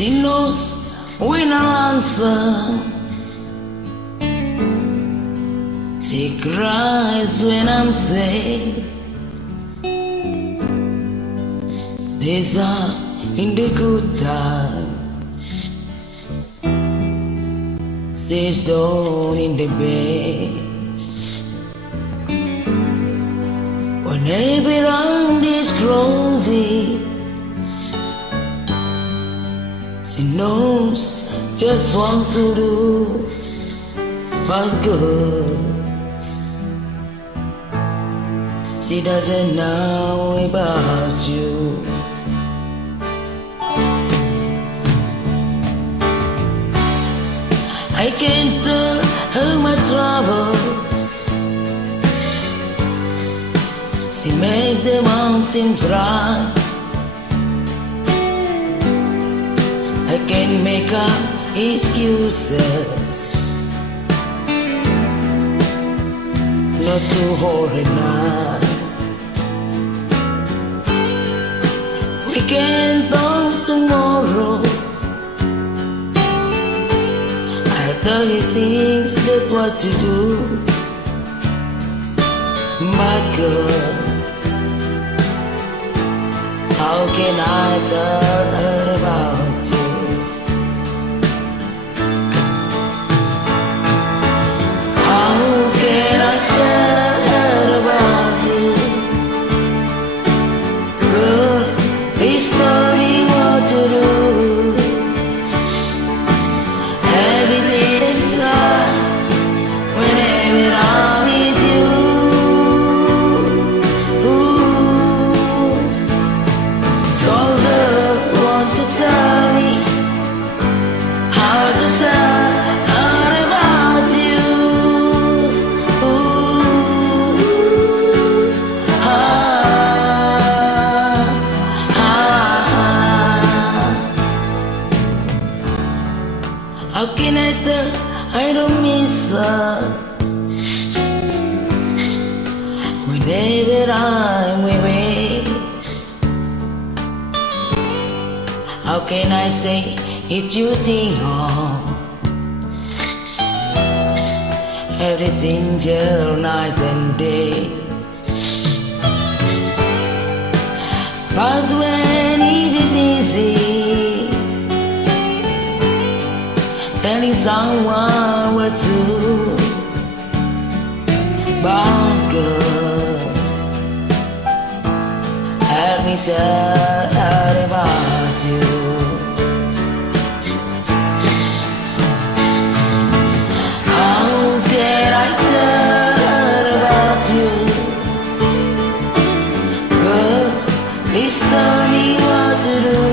She knows when I'll answer. She cries when I'm sad. She's up in the good times. She's down in the bed. Whenever I'm this crazy, she knows just what to do, but good. She doesn't know about you. I can't tell her my troubles. She makes them all seem right. I can't make up excuses not to hold her night. We can talk tomorrow. I'll tell you things that what to do. But girl, how can I tell her about you? How can I tell her about you? Girl, please tell me what to do. Everything's right whenever I'm with you. So girl, want to tell me how to tell her about you. How can I tell I don't miss her whenever I'm away? How can I say it's you thing on everything till night and day? But when is it easy telling someone what to? But girl, help me tell her about you. How can I tell her about you? Girl, please tell me what to do.